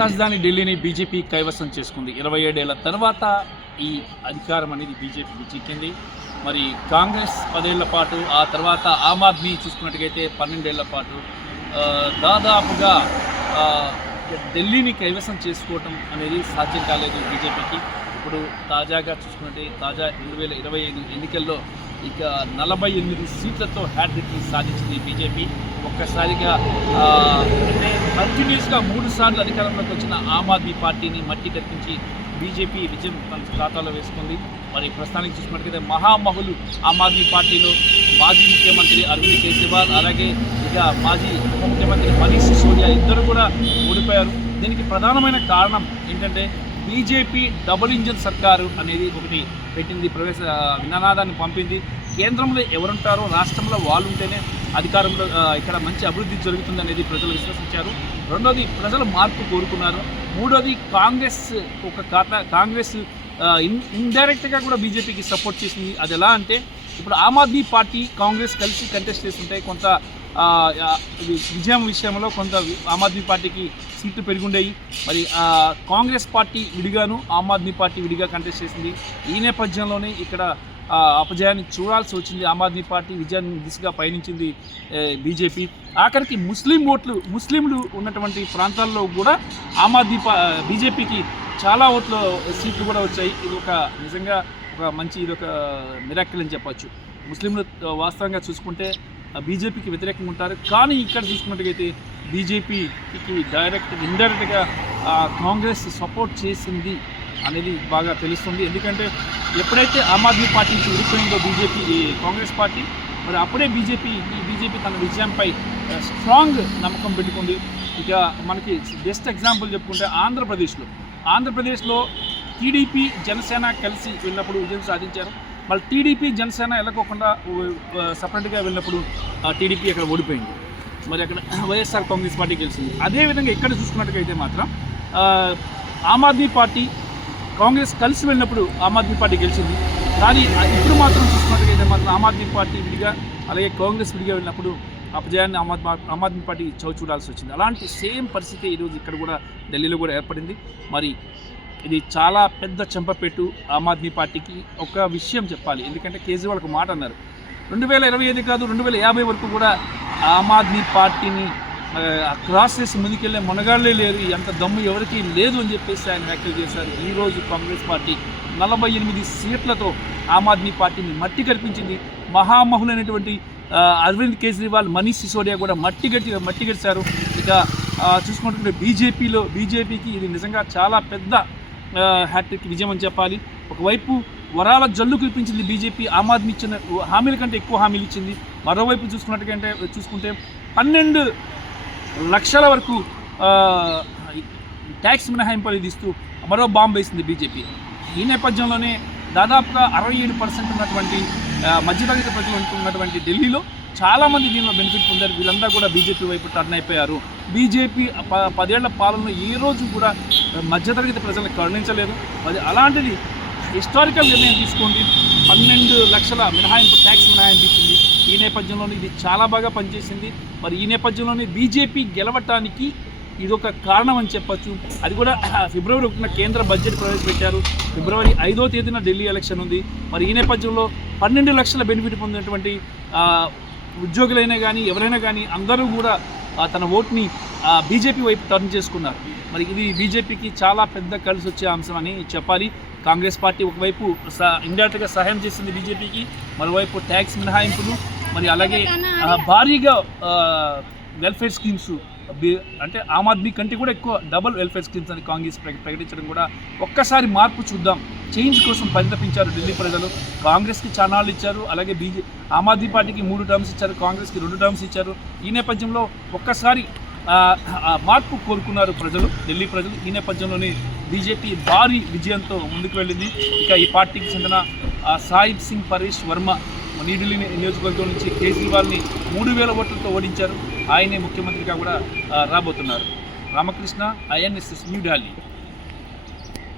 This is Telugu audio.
రాజధాని ఢిల్లీని బీజేపీ కైవసం చేసుకుంది. 27 ఏళ్ల తర్వాత ఈ అధికారం అనేది బీజేపీకి చిక్కింది. మరి కాంగ్రెస్ 10 ఏళ్ల పాటు, ఆ తర్వాత ఆమ్ ఆద్మీ చూసుకున్నట్టుగైతే 12 ఏళ్ల పాటు దాదాపుగా ఢిల్లీని కైవసం చేసుకోవటం అనేది సాధ్యం కాలేదు బీజేపీకి. ఇప్పుడు తాజాగా చూసుకుంటే 2025 ఎన్నికల్లో ఇక 48 సీట్లతో హ్యాట్రిక్ని సాధించింది బీజేపీ. ఒక్కసారిగా అంటే కంటిన్యూస్గా 3 సార్లు అధికారంలోకి వచ్చిన ఆమ్ ఆద్మీ పార్టీని మట్టి కట్టించి బీజేపీ విజయం తన ఖాతాలో వేసుకుంది. మరి ప్రస్తుతానికి చూసుకున్నట్లయితే మహామహులు ఆమ్ ఆద్మీ పార్టీలో మాజీ ముఖ్యమంత్రి అరవింద్ కేజ్రీవాల్, అలాగే ఇక మాజీ ఉప ముఖ్యమంత్రి మనీష్ సిసోడియా ఇద్దరు కూడా ఓడిపోయారు. దీనికి ప్రధానమైన కారణం ఏంటంటే బీజేపీ డబుల్ ఇంజన్ సర్కారు అనేది ఒకటి పెట్టింది, నినాదాన్ని పంపింది. కేంద్రంలో ఎవరుంటారో రాష్ట్రంలో వాళ్ళు ఉంటేనే అధికారంలో ఇక్కడ మంచి అభివృద్ధి జరుగుతుంది అనేది ప్రజలు విశ్వసించారు. రెండోది, ప్రజలు మార్పు కోరుకున్నారు. మూడోది, కాంగ్రెస్ ఇండైరెక్ట్గా కూడా బీజేపీకి సపోర్ట్ చేసింది. అది ఎలా అంటే ఇప్పుడు ఆమ్ ఆద్మీ పార్టీ కాంగ్రెస్ కలిసి కంటెస్ట్ చేస్తుంటే కొంత విజయం విషయంలో కొంత ఆమ్ ఆద్మీ పార్టీకి సీట్లు పెరుగుండేవి. మరి కాంగ్రెస్ పార్టీ విడిగాను, ఆమ్ ఆద్మీ పార్టీ విడిగా కంటెస్ట్ చేసింది. ఈ నేపథ్యంలోనే ఇక్కడ అపజయాన్ని చూడాల్సి వచ్చింది. ఆమ్ ఆద్మీ పార్టీ విజయాన్ని దిశగా పయనించింది బీజేపీ. ఆఖరికి ముస్లింలు ఉన్నటువంటి ప్రాంతాల్లో కూడా బీజేపీకి చాలా సీట్లు కూడా వచ్చాయి. ఇది నిజంగా ఇది ఒక మిరాకిల్ అని చెప్పచ్చు. ముస్లింలు వాస్తవంగా చూసుకుంటే బీజేపీకి వ్యతిరేకంగా ఉంటారు, కానీ ఇక్కడ చూసుకున్నట్టుగైతే బీజేపీకి ఇండైరెక్ట్గా కాంగ్రెస్ సపోర్ట్ చేసింది అనేది బాగా తెలుస్తుంది. ఎందుకంటే ఎప్పుడైతే ఆమ్ ఆద్మీ పార్టీ నుంచి విడిపోయిందో కాంగ్రెస్ పార్టీ, మరి అప్పుడే బీజేపీ తన విజయంపై స్ట్రాంగ్ నమ్మకం పెట్టుకుంది. ఇక మనకి బెస్ట్ ఎగ్జాంపుల్ చెప్పుకుంటే ఆంధ్రప్రదేశ్లో టీడీపీ జనసేన కలిసి వెళ్ళినప్పుడు విజయం సాధించారు. మళ్ళీ టీడీపీ జనసేన వెళ్ళకోకుండా సపరేట్గా వెళ్ళినప్పుడు టీడీపీ అక్కడ ఓడిపోయింది. మరి అక్కడ వైఎస్ఆర్ కాంగ్రెస్ పార్టీ గెలిచింది. అదేవిధంగా ఇక్కడ చూసుకున్నట్టుగైతే మాత్రం ఆమ్ ఆద్మీ పార్టీ కాంగ్రెస్ కలిసి వెళ్ళినప్పుడు ఆమ్ ఆద్మీ పార్టీ గెలిచింది. కానీ ఇప్పుడు మాత్రం చూసుకున్నట్టుగైతే మాత్రం ఆమ్ ఆద్మీ పార్టీ విడిగా, అలాగే కాంగ్రెస్ విడిగా వెళ్ళినప్పుడు అపజయాన్ని ఆమ్ ఆద్మీ పార్టీ చూడాల్సి వచ్చింది. అలాంటి సేమ్ పరిస్థితి ఈరోజు ఇక్కడ కూడా ఢిల్లీలో కూడా ఏర్పడింది. మరి ఇది చాలా పెద్ద చెంపపెట్టు ఆమ్ ఆద్మీ పార్టీకి. ఒక విషయం చెప్పాలి, ఎందుకంటే కేజ్రీవాల్ ఒక మాట అన్నారు, 2025 కాదు 2050 వరకు కూడా ఆమ్ ఆద్మీ పార్టీని క్రాస్ చేసి ముందుకెళ్ళే మునగాళ్లే లేరు, అంత దమ్ము ఎవరికి లేదు అని చెప్పేసి ఆయన వ్యాఖ్యలు చేశారు. ఈరోజు కాంగ్రెస్ పార్టీ 48 సీట్లతో ఆమ్ ఆద్మీ పార్టీని మట్టి కల్పించింది. మహామహులైనటువంటి అరవింద్ కేజ్రీవాల్, మనీష్ సిసోడియా కూడా మట్టి గడిచారు. ఇక చూసుకుంటుంటే బీజేపీకి ఇది నిజంగా చాలా పెద్ద హ్యాట్రిక్ విజయం అని చెప్పాలి. ఒకవైపు వరాల జల్లు కురిపించింది బీజేపీ, ఆమ్ ఆద్మీ ఇచ్చిన హామీల కంటే ఎక్కువ హామీలు ఇచ్చింది. మరోవైపు చూసుకుంటే 12 లక్షల వరకు ట్యాక్స్ మినహాయింపులు ఇస్తూ మరో బాంబు వేసింది బీజేపీ. ఈ నేపథ్యంలోనే దాదాపుగా 67% ఉన్నటువంటి మధ్యతరగతి ప్రజలు ఉన్నటువంటి ఢిల్లీలో చాలామంది దీనిలో బెనిఫిట్ పొందారు. వీళ్ళంతా కూడా బీజేపీ వైపు టర్న్ అయిపోయారు. బీజేపీ 10 ఏళ్ల పాలనలో ఏ రోజు కూడా మధ్యతరగతి ప్రజలను కరుణించలేదు. మరి అలాంటిది హిస్టారికల్ నిర్ణయం తీసుకోండి, 12 లక్షల ట్యాక్స్ మినహాయింపు ఇచ్చింది. ఈ నేపథ్యంలోనే ఇది చాలా బాగా పనిచేసింది. మరి ఈ నేపథ్యంలోనే బీజేపీ గెలవటానికి ఇదొక కారణం అని చెప్పచ్చు. అది కూడా ఫిబ్రవరి 1న కేంద్ర బడ్జెట్ ప్రవేశపెట్టారు. ఫిబ్రవరి 5వ తేదీన ఢిల్లీ ఎలక్షన్ ఉంది. మరి ఈ నేపథ్యంలో 12 లక్షల బెనిఫిట్ పొందినటువంటి ఉద్యోగులైనా కానీ ఎవరైనా కానీ అందరూ కూడా తన ఓట్ని బీజేపీ వైపు టర్న్ చేసుకున్నారు. మరి ఇది బీజేపీకి చాలా పెద్ద కలిసి వచ్చే అంశం అని చెప్పాలి. కాంగ్రెస్ పార్టీ ఒకవైపు ఇండైరెక్ట్గా సహాయం చేసింది బీజేపీకి, మరోవైపు ట్యాక్స్ మినహాయింపులు, మరి అలాగే భారీగా వెల్ఫేర్ స్కీమ్స్, అంటే ఆమ్ ఆద్మీ కంటే కూడా ఎక్కువ డబుల్ వెల్ఫేర్ స్కీమ్స్ అని కాంగ్రెస్ ప్రకటించడం కూడా ఒక్కసారి మార్పు చూద్దాం, చేంజ్ కోసం పరితపించారు ఢిల్లీ ప్రజలు. కాంగ్రెస్కి చానాళ్ళు ఇచ్చారు, అలాగే ఆమ్ ఆద్మీ పార్టీకి 3 టర్మ్స్ ఇచ్చారు, కాంగ్రెస్కి 2 టర్మ్స్ ఇచ్చారు. ఈ నేపథ్యంలో ఒక్కసారి మార్పు కోరుకున్నారు ఢిల్లీ ప్రజలు. ఈ నేపథ్యంలోనే బీజేపీ భారీ విజయంతో ముందుకు వెళ్ళింది. ఇక ఈ పార్టీకి చెందిన సాహిబ్ సింగ్ పరేష్ వర్మ న్యూఢిల్లీ నియోజకవర్గం నుంచి కేజ్రీవాల్ని 3000 ఓట్లతో ఓడించారు. ఆయనే ముఖ్యమంత్రిగా కూడా రాబోతున్నారు. రామకృష్ణ, INSS, న్యూఢిల్లీ.